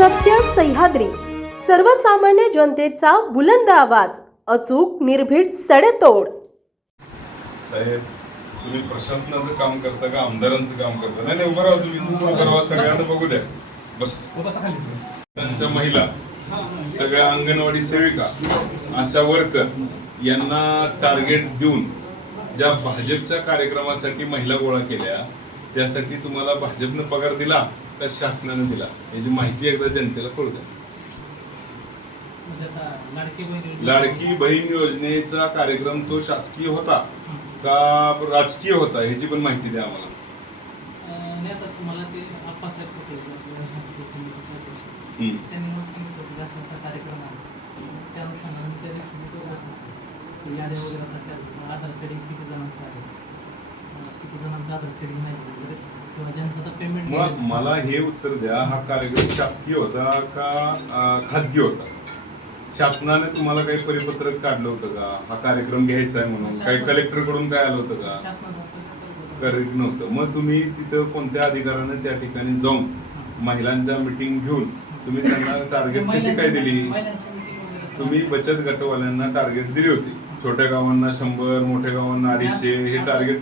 सत्य सह्याद्री. सर्वसामान्य जनतेचा बुलंद आवाज अचूक निर्भीड सडेतोड. साहेब तुम्ही प्रशासनाचं काम करता का? आमदारांचं काम करता? नाही नाही उभं राहा तुम्ही. उभं राहा सगळ्यांना बघू द्या. बस. त्यांच्या महिला सगळ्या अंगणवाडी सेविका आशा वर्कर यांना टार्गेट देऊन ज्या भाजपच्या कार्यक्रमासाठी महिला गोळा केल्या त्यासाठी तुम्हाला भाजपनं पगार दिला. का शासनानं दिला. याची माहिती एकदा जनतेला कळू द्या म्हणजे लाडकी बहीण योजनेचा कार्यक्रम तो शासकीय होता का राजकीय होता ह्याची पण माहिती द्या आम्हाला. हम्म. त्यांनी मला सांगितलं होतं असा असा कार्यक्रम आहे त्या अनुषंगाने त्या दिवशी मी तो बसलो. की याद्या वगैरे आता त्या आधार सेडिंग किती जणांचं आहे? किती जणांचं आधार सेडिंग नाही किंवा ज्यांचं आता पेमेंट मग मला हे उत्तर द्या हा कार्यक्रम शासकीय होता का अं, खाजगी होता? शासनाने तुम्हाला काही परिपत्रक काढलं होतं का? हा कार्यक्रम घ्यायचा आहे म्हणून. काही कलेक्टरकडून काय आलं होतं का? शासनाचं होतं. करेक्ट नव्हतं. मग तुम्ही तिथं कोणत्या अधिकाराने त्या ठिकाणी जाऊन महिलांच्या मिटिंग घेऊन तुम्ही त्यांना टार्गेट कशी काय दिली? तुम्ही बचत गटवाल्यांना टार्गेट दिली होती. छोट्या गावांना शंभर मोठ्या गावांना अडीचशे हे टार्गेट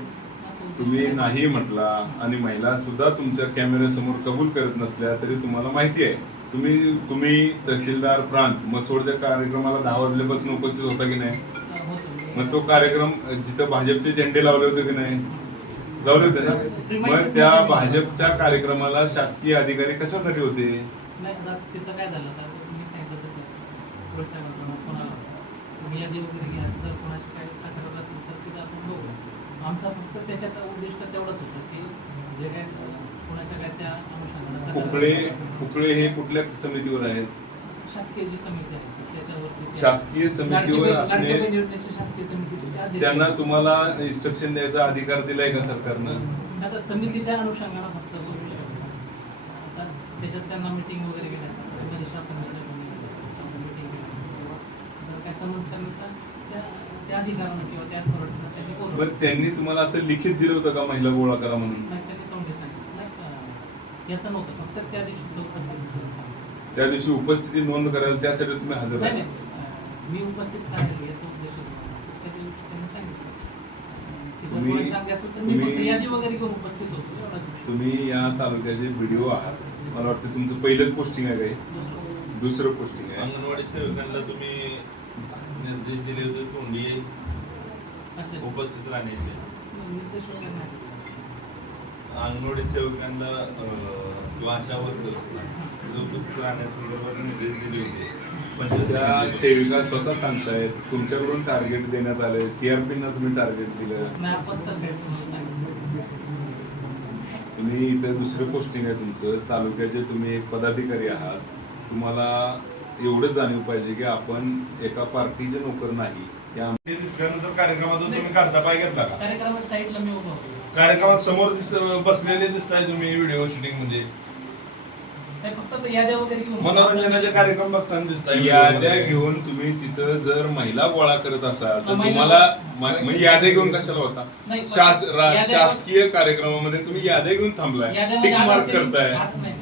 तुम्ही नाही म्हटला आणि महिला सुद्धा तुमच्या कॅमेऱ्यासमोर कबूल करत नसल्या तरी तुम्हाला माहिती आहे. तुम्ही तुम्ही तहसीलदार प्रांत मसोडच्या कार्यक्रमाला दहा वाजल्यापासून उपस्थित होता की नाही? मग तो कार्यक्रम जिथं भाजपचे झेंडे लावले होते की नाही? लावले होते ना? मग त्या भाजपच्या कार्यक्रमाला शासकीय अधिकारी कशासाठी होते? नाही आता तिथं काय झालं आता मी सांगितलं तसं पुढे साहेबांचा मग फोन आला तुम्ही यादी वगैरे घ्या जर कोणाची काही तक्रार असेल तर तिथं आपण बघू. आमचा फक्त त्याच्यात उद्दिष्ट तेवढंच होतं की जे काय कोणाच्या काय त्या अनुषंगाने कुकळे कुकळे हे कुठल्या समितीवर आहेत? शासकीय जी समिती आहे त्याच्यावरती शासकीय समितीवर असणे- शासकीय समितीचे त्यांना. तुम्हाला इन्स्ट्रक्शन द्यायचा अधिकार दिलाय का सरकारनं? आता समितीच्या अनुषंगाने फक्त आता त्याच्यात त्यांना मिटिंग वगैरे घेण्याचं शासनाच्या त्या त्या अधिकारानं किंवा त्या अथॉरिटीनं त्यांनी बोलवलं. मग त्यांनी तुम्हाला असं लिखित दिलं होतं का महिला गोळा करा म्हणून? नाही त्यांनी तोंडी सांगितलं. नाही का, याचं नव्हतं. फक्त त्या दिवशी चौकशी सांगितलं. त्या दिवशी उपस्थिती नोंद करायला त्यासाठी तुम्ही हजर नाही अं, मी उपस्थित राहिलो याचा उद्देश होता. त्या दिवशी त्यांनी सांगितलं. अं, की जर तुम्ही- कोणाची शंका असेल तर मी फक्त तुम्ही- यादी वगैरे करून उपस्थित होतो. एवढाच विषय. तुम्ही या तालुक्याचे व्हिडिओ आहात. मला वाटतं तुमचं पहिलंच पोस्टिंग आहे काही. दुसरं- दुसरं पोस्टिंग आहे. अंगणवाडी सेवकांना तुम्ही निर्देश दिले होते तोंडी अच्छा. उपस्थित राहण्याचे. अंगणवाडी सेवकांना किंवा आशा उपस्थित राहण्यासंदर्भात निर्देश दिले होते. पण त्या सेविका स्वतः सांगतायत तुमच्याकडून टार्गेट देण्यात आलंय. सीआरपी ना तुम्ही टार्गेट दिलं. तुम्ही इथं दुसरं पोस्टिंग आहे तुमचं. तालुक्याचे तुम्ही एक पदाधिकारी आहात. तुम्हाला एवढं जाणीव पाहिजे की आपण एका पार्टीचे नोकर नाही दिसल्यानंतर कार्यक्रमातून तुम्ही काढता पाय घेतला का? कार्यक्रमात साईडला मी उभा होतो. कार्यक्रमात समोर दिस बसलेले दिसताय तुम्ही व्हिडिओ शूटिंगमध्ये. नाही, फक्त ते याद्या वगैरे घेऊन. मनोरंजनाचे कार्यक्रम बघताना दिसताय याद्या घेऊन तुम्ही तिथं जर महिला गोळा करत असाल तर महिला- तुम्हाला म- मग याद्या घेऊन कशाला होता? नाही, पण शास रा- याद्या- शासकीय कार्यक्रमामध्ये तुम्ही याद्या घेऊन थांबलाय. टिक मार्क करताय. नाही.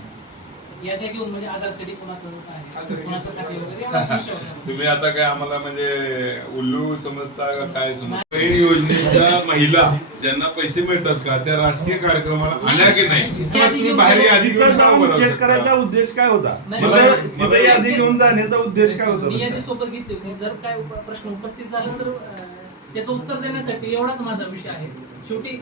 याद्या घेऊन म्हणजे आधार सेडी कोणाचं आहे? कोणाचं खाते वगैरे एवढाच विषय होता. तुम्ही आता काय आम्हाला म्हणजे उल्लू समजता का काय समजता? बहीण योजनेच्या महिला ज्यांना पैसे मिळतात का त्या राजकीय कार्यक्रमाला आल्या की नाही? तुम्ही बाहेर यादी घेऊन तिथं का जाऊन उभं चेक राहता? करायचा उद्देश काय होता? नाही, तिथं- मला- तिथं यादी घेऊन जाण्याचा उद्देश काय मी यादी होता सोबत घेतली होती. जर काय उप- प्रश्न उपस्थित झाला तर अं, त्याचं उत्तर देण्यासाठी एवढाच माझा विषय आहे. शेवटी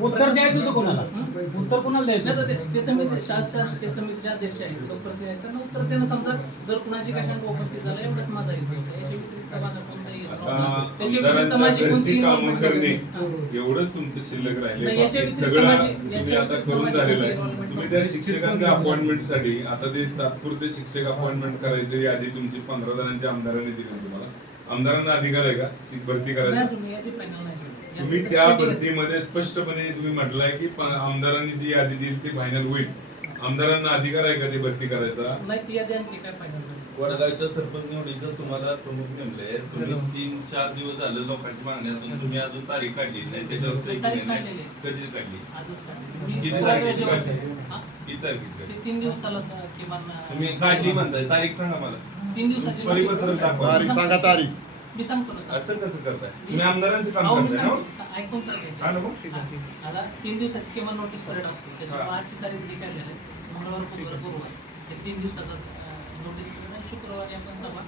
उत्तर द्यायचं होतं कोणाला? हं? उत्तर कोणाला नाही द्यायचं ते- ते समिती शासकीय समितीचे अध्यक्ष आहेत लोकप्रतिनिधी आहेत. त्यांना उत्तर देणं समजा जर कुणाची कशाला उपस्थित झालं एवढंच माझा हेतू होता याच्या व्यतिरिक्त माझा कोणताही हेतू आता नव्हता. त्याच्या व्यतिरिक्त आमदारांच्या माझी घरची कोणतीही कामं involvement करणे नव्हती. हां. एवढंच तुमचं शिल्लक राहिले नाही, याच्या बाकी व्यतिरिक्त सगळं माझी- तुम्ही याच्या आता व्यतिरिक्त करून माझी झालेलं आहे. कोणती involvement तुम्ही त्या शिक्षकांच्या अपॉइंटमेंटसाठी आता ते तात्पुरते शिक्षक अपॉइंटमेंट करायची यादी तुमची पंधरा जणांच्या आमदारांनी दिली तुम्हाला. आमदारांना अधिकार आहे का? भरती करायचा झाली. तुम्ही त्या. भरतीमध्ये स्पष्टपणे तुम्ही म्हटलंय की प- आमदारांनी जी यादी दिली ती फायनल होईल. आमदारांना अधिकार आहे का ती भरती करायचा? वडगावच्या सरपंच निवडीचं तुम्हाला प्रमुख नेमले तुम्ही तीन चार दिवस झाले लोकांची मागण्यातून तुम्ही अजून तारीख काढली नाही त्याच्यावर तारीख. कधी काढली? आजच काढली. मी किती काढली? हा? किती तुम्ही काढली म्हणताय. तारीख सांगा मला. तीन दिवसाची परिपत्रक notice- दाखवा. तारीख सांगा तारीख. मी सांगतो ना सर. असं कसं करताय? तुम्ही आमदारांचं काम अहो, मी करताय ना? सांगतो, सा- ऐकून तर घ्या. हा ना मग? आता तीन दिवसाची किमान नोटीस पिरियड असतो. त्याच्यामुळे आजची तारीख जी काय झाली मंगळवार बुधवार गुरुवार. हे तीन दिवसाचा नोटीस पिरियड आहे. शुक्रवारी आपण सभा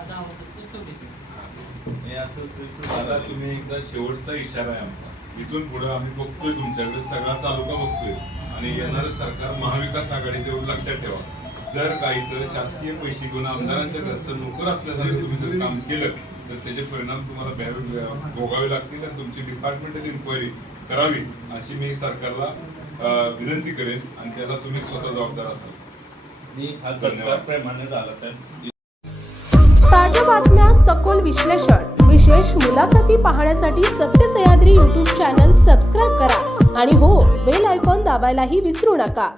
आ, दहा वाजता ते ठेवली हे. असं असं- आता तुम्ही एकदा शेवटचा इशारा आहे आमचा. इथून पुढे आम्ही बघतोय तुमच्याकडे. सगळा तालुका बघतोय. आणि येणारं सरकार महाविकास आघाडीचे एवढं लक्षात ठेवा. जर काही तर शासकीय पैसे घेऊन आमदारांच्या घरचं नोकर असल्यासारखं तुम्ही जर काम केलं तर त्याचे परिणाम तुम्हाला भ्यावे भोगावे लागतील आणि तुमची डिपार्टमेंटल इन्क्वायरी करावी अशी मी सरकारला विनंती करेन आणि त्याला तुम्ही स्वतः जबाबदार असाल. मी हा झाला ताज्या बातम्या सखोल विश्लेषण विशेष मुलाखती पाहण्यासाठी सत्य सह्याद्री यूट्यूब चॅनल सबस्क्राईब करा आणि हो बेल आयकॉन दाबायलाही विसरू नका.